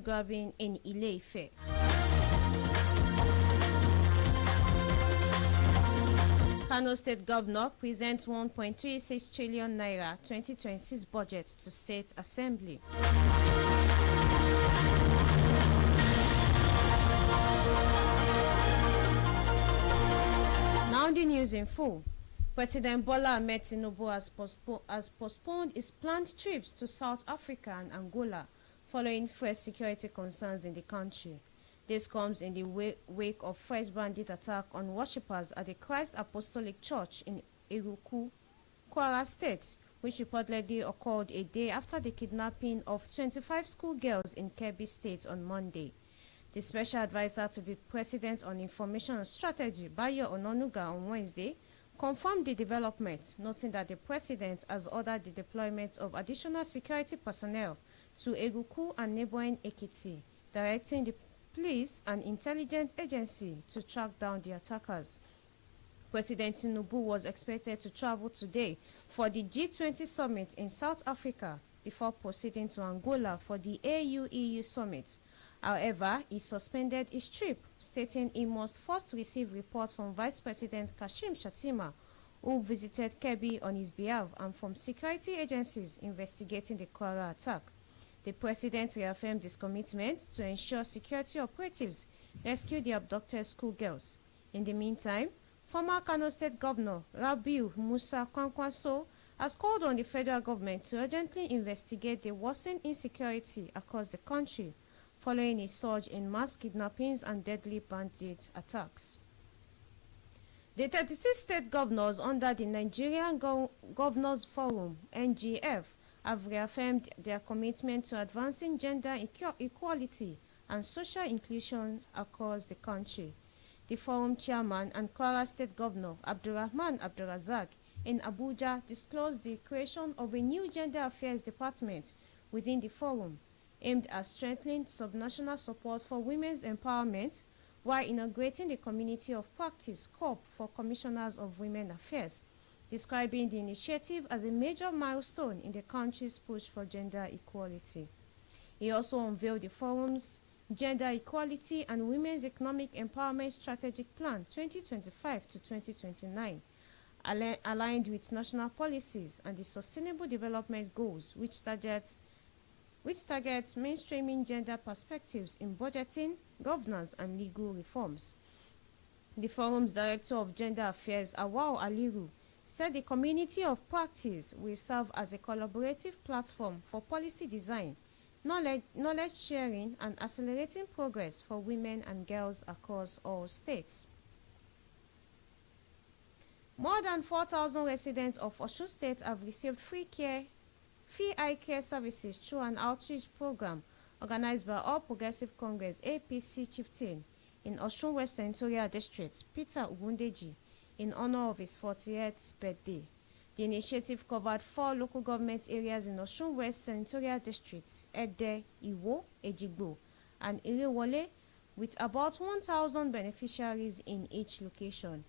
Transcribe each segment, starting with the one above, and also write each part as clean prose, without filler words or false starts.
land grabbing in Ile-Ife. Kano State Governor presents 1.36 trillion naira 2026 budget to State Assembly. Now the news in full. President Bola Ahmed Tinubu has postponed his planned trips to South Africa and Angola following fresh security concerns in the country. This comes in the wake of fresh bandit attack on worshippers at the Christ Apostolic Church in Iruku, Kwara State, which reportedly occurred a day after the kidnapping of 25 schoolgirls in Kebbi State on Monday. The special advisor to the President on Information and Strategy, Bayo Ononuga, on Wednesday, confirmed the development, noting that the President has ordered the deployment of additional security personnel to Eguku and neighboring Ekiti, directing the police and intelligence agency to track down the attackers. President Tinubu was expected to travel today for the G20 summit in South Africa before proceeding to Angola for the AU-EU summit. However, he suspended his trip, stating he must first receive reports from Vice President Kashim Shettima, who visited Kebbi on his behalf, and from security agencies investigating the Kwara attack. The President reaffirmed his commitment to ensure security operatives rescue the abducted schoolgirls. In the meantime, former Kano State Governor Rabiu Musa Kwankwaso has called on the federal government to urgently investigate the worsening insecurity across the country, following a surge in mass kidnappings and deadly bandit attacks. The 36 state governors under the Nigerian Governors Forum, NGF, have reaffirmed their commitment to advancing gender equality and social inclusion across the country. The forum chairman and Kwara State Governor Abdulrahman Abdulrazak in Abuja disclosed the creation of a new gender affairs department within the forum, aimed at strengthening subnational support for women's empowerment, while inaugurating the Community of Practice (COP) for Commissioners of Women Affairs, describing the initiative as a major milestone in the country's push for gender equality. He also unveiled the forum's Gender Equality and Women's Economic Empowerment Strategic Plan 2025 to 2029, aligned with national policies and the Sustainable Development Goals, which targets mainstreaming gender perspectives in budgeting, governance, and legal reforms. The forum's Director of Gender Affairs, Awao Aliru, said the Community of Practice will serve as a collaborative platform for policy design, knowledge sharing, and accelerating progress for women and girls across all states. More than 4,000 residents of Osun State have received free eye care services through an outreach program organized by All Progressive Congress APC chieftain in Osun West Senatorial District, Peter Ugundeji, in honor of his 40th birthday. The initiative covered 4 local government areas in Osun West Senatorial Districts, Ede, Iwo, Ejigbo, and Irewole, with about 1,000 beneficiaries in each location.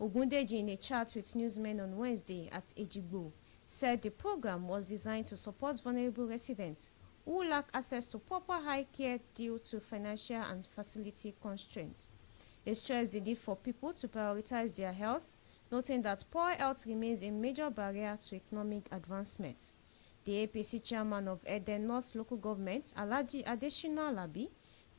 Ugundeji, in a chat with newsmen on Wednesday at Ejigbo, said the program was designed to support vulnerable residents who lack access to proper eye care due to financial and facility constraints. He stressed the need for people to prioritize their health, noting that poor health remains a major barrier to economic advancement. The APC chairman of Eden North Local Government, Alhaji Adeshina Labi,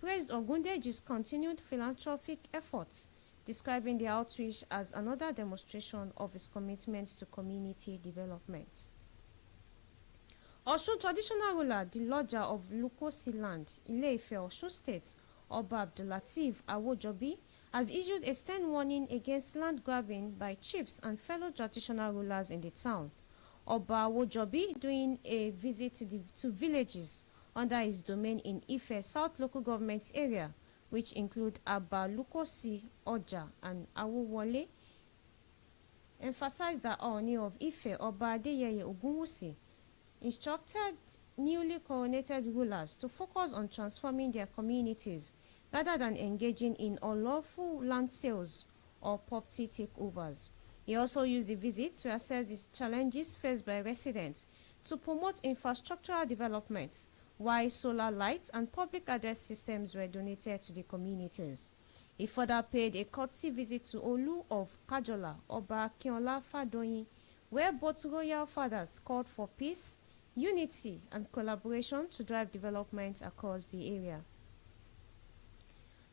praised Ogundeji's continued philanthropic efforts, describing the outreach as another demonstration of his commitment to community development. Osun traditional ruler, the lodger of Lukosi land, Ile-Ife, Osun State, Oba Abdulateef Awojobi, has issued a stern warning against land grabbing by chiefs and fellow traditional rulers in the town. Oba Awojobi, during a visit to villages under his domain in Ife South Local Government area, which include Aba Lukosi, Oja, and Awowole, emphasized that Ooni of Ife, Oba Adeyeye Ogunwusi, instructed newly coronated rulers to focus on transforming their communities rather than engaging in unlawful land sales or property takeovers. He also used the visit to assess the challenges faced by residents to promote infrastructural development, while solar lights and public address systems were donated to the communities. He further paid a courtesy visit to Olu of Kajola, Oba Akinola Fadoyin, where both royal fathers called for peace, unity, and collaboration to drive development across the area.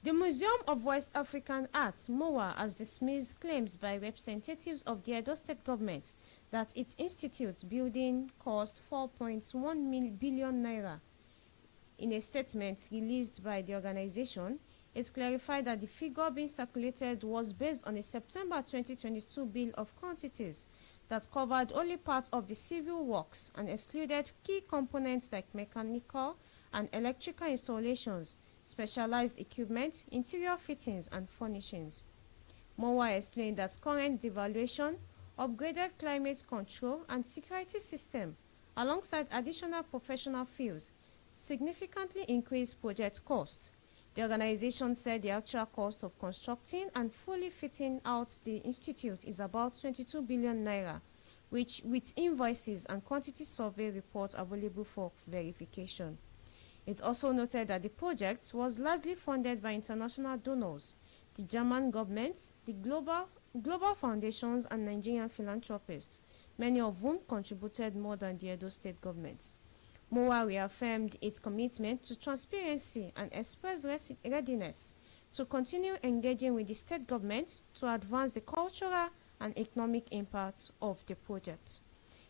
The Museum of West African Art, MOA, has dismissed claims by representatives of the Edo State government that its institute building cost 4.1 billion naira. In a statement released by the organization, it clarified that the figure being circulated was based on a September 2022 bill of quantities that covered only part of the civil works and excluded key components like mechanical and electrical installations, specialized equipment, interior fittings, and furnishings. MOA explained that current devaluation, upgraded climate control, and security system, alongside additional professional fields, significantly increased project costs. The organization said the actual cost of constructing and fully fitting out the institute is about 22 billion naira, which with invoices and quantity survey reports available for verification. It also noted that the project was largely funded by international donors, the German government, the global foundations, and Nigerian philanthropists, many of whom contributed more than the Edo State government. MOA reaffirmed its commitment to transparency and expressed readiness to continue engaging with the state government to advance the cultural and economic impact of the project.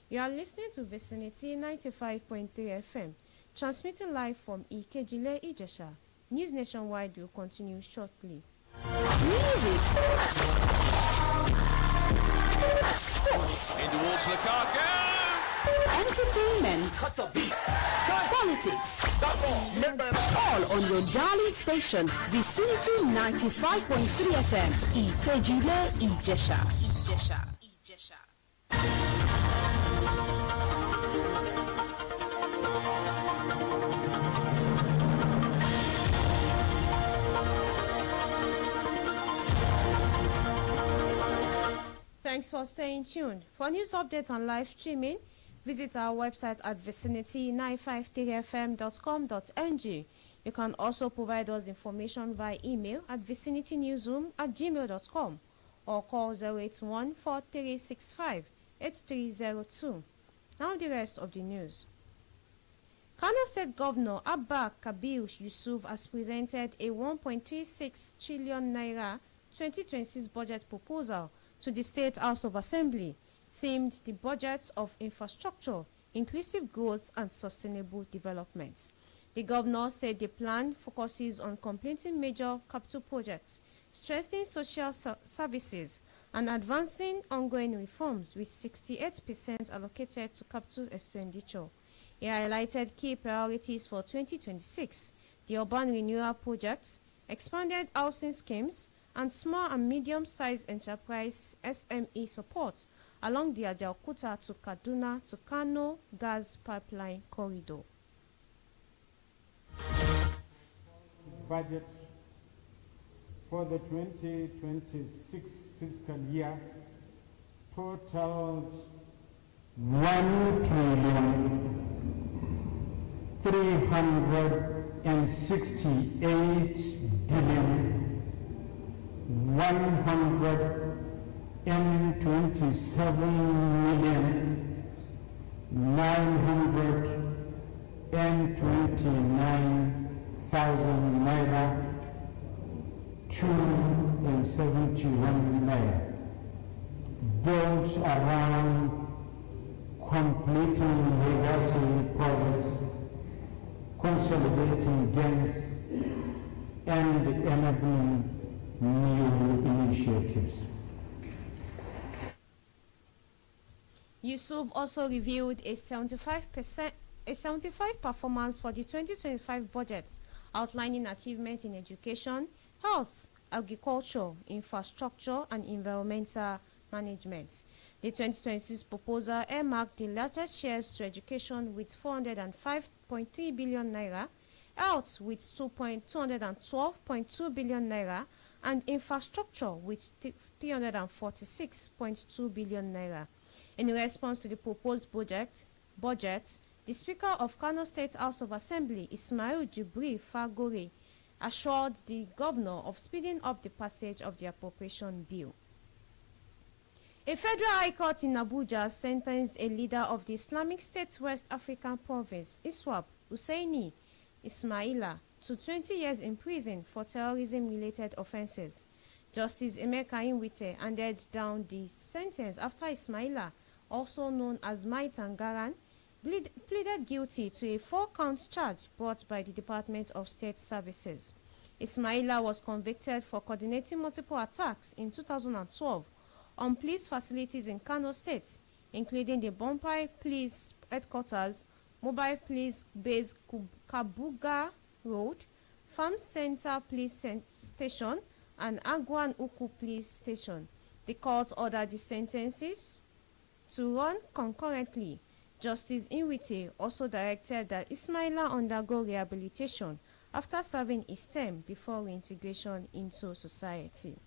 You are listening to Vicinity 95.3 FM, transmitting live from Ikejile, Ijesha. News Nationwide will continue shortly. Music. Sports. In towards the car, go! Entertainment. Cut the beat. Politics. All on your darling station, Vicinity 95.3 FM. Ikejile, Ijesha. Ijesha. Ijesha. Thanks for staying tuned. For news updates and live streaming, visit our website at vicinity953fm.com.ng. You can also provide us information via email at vicinitynewsroom@gmail.com or call 081-4365-8302. Now the rest of the news. Kano State Governor Abba Kabir Yusuf has presented a 1.36 trillion naira 2026 budget proposal to the State House of Assembly, themed the budget of infrastructure, inclusive growth, and sustainable development. The governor said the plan focuses on completing major capital projects, strengthening social services, and advancing ongoing reforms, with 68% allocated to capital expenditure. He highlighted key priorities for 2026, the urban renewal projects, expanded housing schemes, and small and medium-sized enterprise SME support along the Ajaokuta to Kaduna to Kano gas pipeline corridor. Budget for the 2026 fiscal year totaled 1,368,127,929,000 naira, 271 naira, built around completing legacy projects, consolidating gains, and enabling new initiatives. Yusuf also revealed a 75 performance for the 2025 budgets, outlining achievements in education, health, agriculture, infrastructure, and environmental management. The 2026 proposal earmarked the largest shares to education with 405.3 billion naira, health with 212.2 billion naira, and infrastructure with 346.2 billion naira. In response to the proposed budget, The Speaker of Kano State House of Assembly, Ismail Jibri Fagore, assured the governor of speeding up the passage of the appropriation bill. A federal high court in Abuja sentenced a leader of the Islamic State West African province, ISWAP, Hussaini Ismaila, to 20 years in prison for terrorism-related offences. Justice Emeka Inwite handed down the sentence after Ismaila, also known as Mai Tangaran, pleaded guilty to a 4-count charge brought by the Department of State Services. Ismaila was convicted for coordinating multiple attacks in 2012 on police facilities in Kano State, including the Bompai Police Headquarters, Mobile Police Base Kabuga Road, Farm Center Police Station, and Agwan Uku Police Station. The court ordered the sentences to run concurrently. Justice Inwite also directed that Ismaila undergo rehabilitation after serving his term before reintegration into society.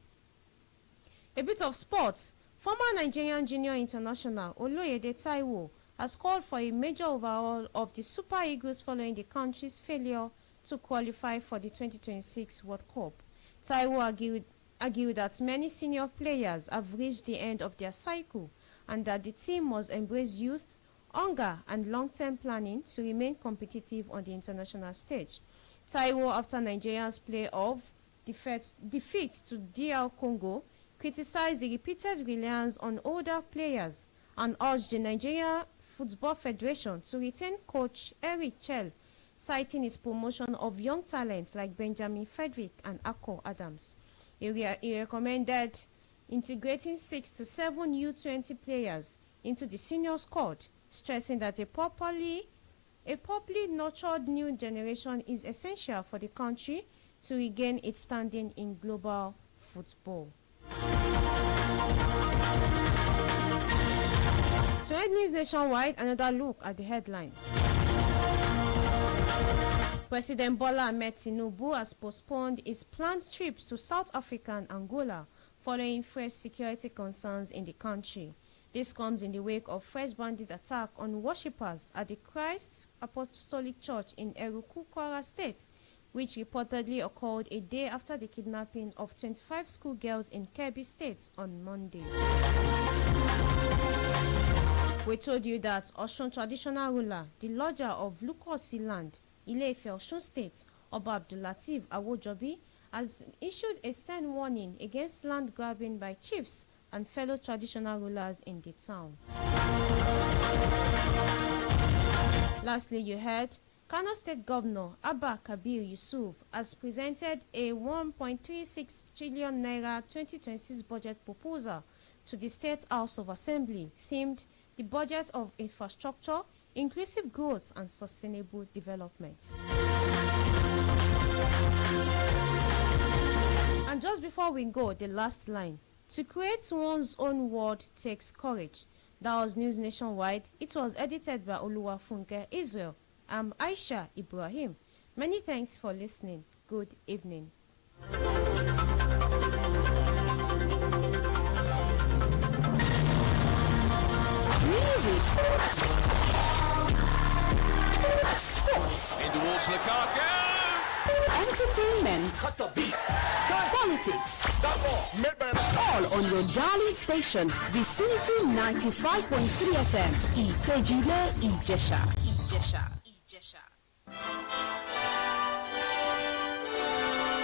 A bit of sports. Former Nigerian junior international Oloyede Taiwo has called for a major overhaul of the Super Eagles following the country's failure to qualify for the 2026 World Cup. Taiwo argued that many senior players have reached the end of their cycle and that the team must embrace youth, hunger and long-term planning to remain competitive on the international stage. Taiwo, after Nigeria's playoff defeat to DR Congo, criticized the repeated reliance on older players and urged the Nigeria Football Federation to retain coach Eric Chell, citing his promotion of young talents like Benjamin Frederick and Akko Adams. He recommended integrating 6 to 7 U20 players into the senior squad, stressing that a properly nurtured new generation is essential for the country to regain its standing in global football. To end news nationwide, another look at the headlines. President Bola Ahmed Tinubu has postponed his planned trips to South Africa and Angola following fresh security concerns in the country. This comes in the wake of fresh bandit attack on worshippers at the Christ Apostolic Church in Eruku, Kwara State, which reportedly occurred a day after the kidnapping of 25 schoolgirls in Kebbi State on Monday. We told you that Osun traditional ruler, the lodger of Lukosi land, Ile-Ife, Osun State, Oba Abdulateef Awojobi, has issued a stern warning against land grabbing by chiefs and fellow traditional rulers in the town. Lastly, you heard Kano State Governor Abba Kabir Yusuf has presented a 1.36 trillion naira 2026 budget proposal to the State House of Assembly, themed the budget of infrastructure, inclusive growth and sustainable development. And just before we go, the last line. To create one's own world takes courage. That was News Nationwide. It was edited by Oluwafunke Israel. I'm AISHA IBRAHIM. Many thanks for listening. Good evening. Music. Sports. In towards the car, go! Entertainment. Cut the beat. Politics. That's all. All on your darling station, Vicinity 95.3 FM. Ikejule Ijesha.